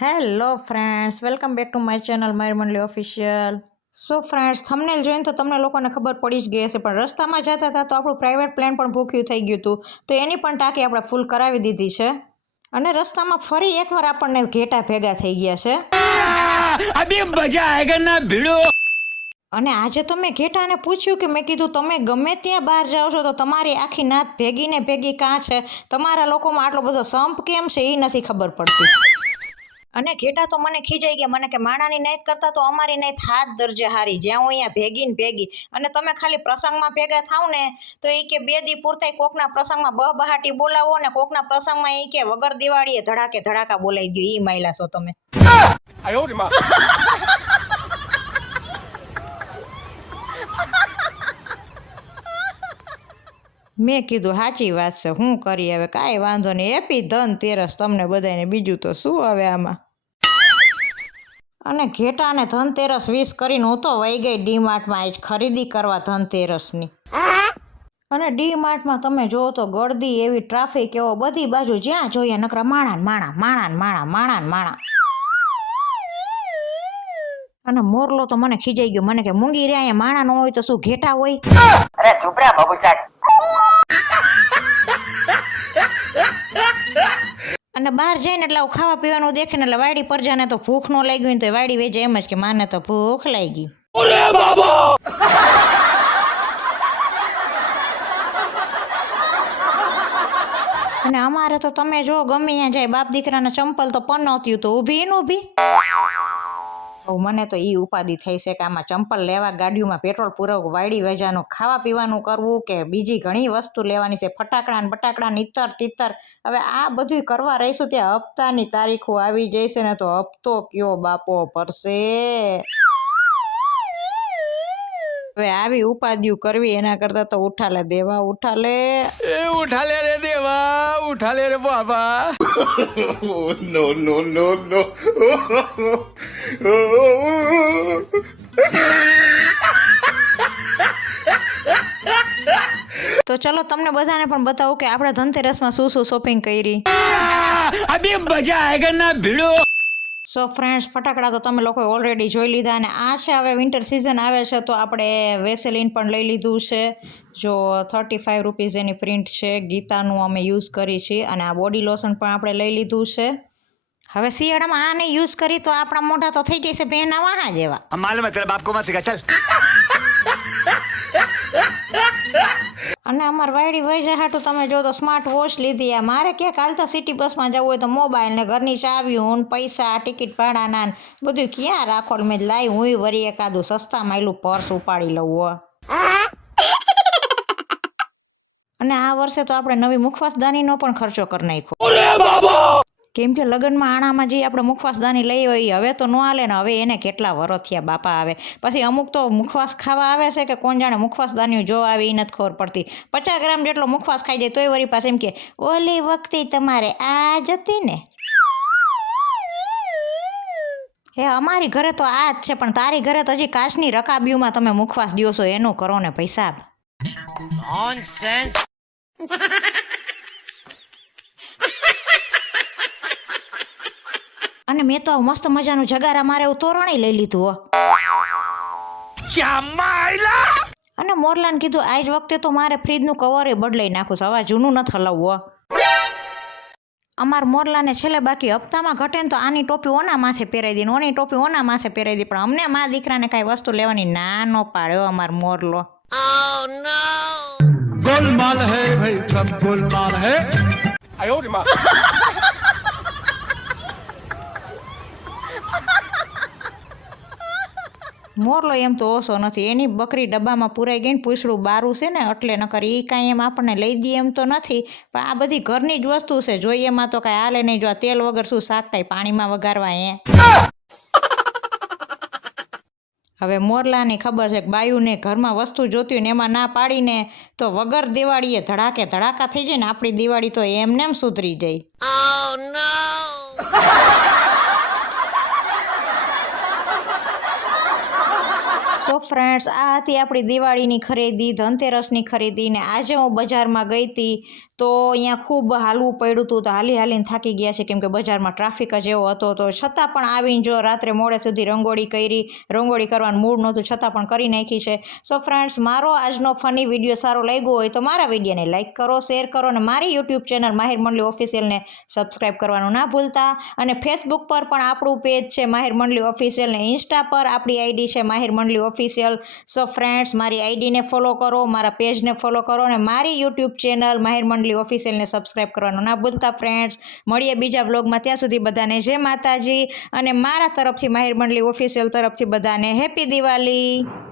Hello friends, welcome back to my channel મારી મંડલી official. So friends, thumbnail જોઈને તો તમને લોકોને ખબર પડી જ ગઈ હશે, પણ રસ્તામાં જતા હતા તો આપણું પ્રાઇવેટ પ્લેન પણ ભૂખ્યું થઈ ગયું હતું, તો એની પણ ટાંકી આપણે ફૂલ કરાવી દીધી છે. અને રસ્તામાં ફરી એકવાર આપણને ઘેટા ભેગા થઈ ગયા છે. અભી મજા આયેગા ના ભીડો. અને આજે તો મેં ઘેટાને પૂછ્યું કે મેં કીધું તમે ગમે ત્યાં બહાર જાઓ છો તો તમારી આખી નાત ભેગી ને ભેગી કાં છે, તમારા લોકોમાં આટલો બધો સંપ કેમ છે એ નથી ખબર પડતી. અને ઘેટા તો મને ખીજાઈ ગયા, મને કે માણાની નાઈત કરતાં તો અમારી નાઈત હાથ દરજે હારી, જ્યાં હું અહીંયા ભેગી ને ભેગી, અને તમે ખાલી પ્રસંગમાં ભેગા થાવ ને તો એ કે 2 દી પૂરતાય કોકના પ્રસંગમાં બહાટી બોલાવો ને કોકના પ્રસંગમાં એ કે વગર દિવાળીએ ધડાકે ધડાકા બોલાવી દો. એ માયલા છો તમે. મેં કીધું સાચી વાત છે, શું કરીએ હવે, કાંઈ વાંધો નહીં. હેપી ધનતેરસ તમને બધાને, બીજું તો શું હવે આમાં. અને ઘેટાને ધનતેરસ વિશ કરીને હું તો વહી ગઈ ડીમાર્ટમાં આજ ખરીદી કરવા ધનતેરસની. અને ડીમાર્ટમાં તમે જોવો તો ગળદી એવી, ટ્રાફિક એવો, બધી બાજુ જ્યાં જોઈએ નકરા માણા ને માણા, માણા ને માણા, માણા ને માણા. અને મોરલો તો મને ખીજાઈ ગયો, મને કે મૂંગી રે અહીંયા માણા ન હોય તો શું ઘેટા હોય? અરે ચૂપ રે બબુચાટ. અને બહાર જઈને એટલે આવું ખાવા પીવાનું દેખે ને એટલે વાડી પર જાને તો ભૂખ ન લાગી હોય ને તો વાડી વેચે એમ જ કે માને તો ભૂખ લાગી. અને અમારે તો તમે જો ગમે ત્યાં જાય બાપ દીકરાના ચંપલ તો પનોત્યું તો ઊભી ને ઊભી. મને તો એ ઉપાધિ થઈ છે કે આમાં ચંપલ લેવા, ગાડીઓમાં પેટ્રોલ પૂરવું, વાડી વેજાનું, ખાવા પીવાનું કરવું કે બીજી ઘણી વસ્તુ લેવાની છે, ફટાકડા ને બટાકડા, નીતર તીતર. હવે આ બધું કરવા રહીશું ત્યાં હપ્તાની તારીખો આવી જશે ને તો હપ્તો કયો બાપો ભરશે. હવે આવી ઉપાધિઓ કરવી એના કરતા તો ઉઠા લે દેવા, ઉઠા લે રે દેવા, ઉઠા લે રે બાબા. નો નો નો નો. તો ચલો તમને બધાને પણ બતાવું કે આપણે ધનતેરસમાં શું શું શોપિંગ કરી. અભી મજા આયેગા ના ભીડો. સો ફ્રેન્ડ્સ, ફટાકડા તો તમે લોકોએ ઓલરેડી જોઈ લીધા, અને આ છે હવે વિન્ટર સિઝન આવે છે તો આપણે વેસેલિન પણ લઈ લીધું છે. જો 35 રૂપીઝ એની પ્રિન્ટ છે, ગીતાનું અમે યુઝ કરી છીએ, અને આ બોડી લોશન પણ આપણે લઈ લીધું છે. હવે શિયાળામાં આ નહીં યુઝ કરી તો આપણા મોઢા તો થઈ જશે ભેના વાહા જેવા. માલુમ હે તેરા બાપ કો મત સિખા ચલ. અને અમાર વાયડી વૈજા હાટું તમે જો તો સ્માર્ટ વોચ લીધી. આ મારે ક્યાંક હાલતા સિટી બસમાં જવું હોય તો મોબાઈલ ને ઘરની ચાવીઓ, પૈસા, ટિકિટ ભાડાના બધું ક્યાં રાખો. મેં લાવી હું વરી એકાદું સસ્તા માયલું પર્સ ઉપાડી લઉં. અને આ વર્ષે તો આપણે નવી મુખવાસદાનીનો પણ ખર્ચો કરી નાખ્યો, કેમ કે લગ્નમાં આણામાં જે આપણે મુખવાસદાની લઈ હોય હવે તો ન હાલે ને. હવે એને કેટલા વરસ થયા બાપા આવે, પછી અમુક તો મુખવાસ ખાવા આવે છે કે કોણ જાણે મુખવાસદાનીઓ જો આવે એ નથી ખબર પડતી. 50 ગ્રામ જેટલો મુખવાસ ખાઈ જાય તોય વળી પાસે એમ કે ઓલી વખતે તમારે આ જ હતી ને. હે અમારી ઘરે તો આ જ છે, પણ તારી ઘરે તો હજી કાચની રકાબીઓમાં તમે મુખવાસ દો છો, એનું કરો ને પૈસા. નોનસેન્સ. અને મેં તો મસ્ત મજાનું જગારા મારે એવું તોરણી લઈ લીધું. અને મોરલાને કીધું આજ વખતે તો મારે ફ્રીજનું કવર એ બદલાઈ નાખું છે, હવે જૂનું નથી હલાવવું. અમાર મોરલાને છેલ્લે બાકી હપ્તામાં ઘટે ને તો આની ટોપી ઓના માથે પહેરાવી દી, ઓની ટોપી ઓના માથે પહેરાવી દી, પણ અમને મા દીકરાને કાંઈ વસ્તુ લેવાની ના ન પાડ્યો અમાર મોરલો. गोलमाल है भाई, सब गोलमाल है. आयो रे मां. મોરલો એમ તો ઓછો નથી, એની બકરી ડબ્બામાં પૂરાઈ ગઈ ને પૂછડું બારું છે ને એટલે નકર એ કાંઈ એમ આપણને લઈ દઈએ એમ તો નથી, પણ આ બધી ઘરની જ વસ્તુ છે, જોઈએ એમાં તો કાંઈ હાલે નહીં. જો આ તેલ વગર શું શાક કાંઈ પાણીમાં વઘારવા. હવે મોરલાની ખબર છે કે બાયુને ઘરમાં વસ્તુ જોતી હોય ને એમાં ના પાડીને તો વગર દિવાળીએ ધડાકે ધડાકા થઈ જાય ને આપણી દિવાળી તો એમને એમ સુધરી જાય. સો ફ્રેન્ડ્સ, આ હતી આપણી દિવાળીની ખરીદી, ધનતેરસની ખરીદી. ને આજે હું બજારમાં ગઈ હતી તો અહીંયા ખૂબ હાલવું પડ્યું હતું, તો હાલીને થાકી ગયા છે કેમ કે બજારમાં ટ્રાફિક જ એવો હતો. તો છતાં પણ આવીને જો રાત્રે મોડે સુધી રંગોળી કરવાનું મૂડ નહોતું, છતાં પણ કરી નાખી છે. સો ફ્રેન્ડ્સ, મારો આજનો ફની વિડીયો સારો લાગ્યો હોય તો મારા વિડીયોને લાઇક કરો, શેર કરો અને મારી યુટ્યુબ ચેનલ માહિર મંડલી ઓફિશિયલને સબસ્ક્રાઈબ કરવાનું ના ભૂલતા. અને ફેસબુક પર પણ આપણું પેજ છે માહિર મંડલી ઓફિશિયલ ને ઇન્સ્ટા પર આપણી આઈડી છે માહિર મંડલી ઓફિશિયલ. સો ફ્રેન્ડ્સ, મારી આઈડીને ફોલો કરો, મારા પેજને ફોલો કરો અને મારી યુટ્યુબ ચેનલ માહિર મંડલી ઓફિશિયલને સબસ્ક્રાઈબ કરવાનું ના ભૂલતા. ફ્રેન્ડ્સ, મળીએ બીજા બ્લોગમાં, ત્યાં સુધી બધાને જય માતાજી અને મારા તરફથી માહિર મંડલી ઓફિશિયલ તરફથી બધાને હેપી દિવાળી.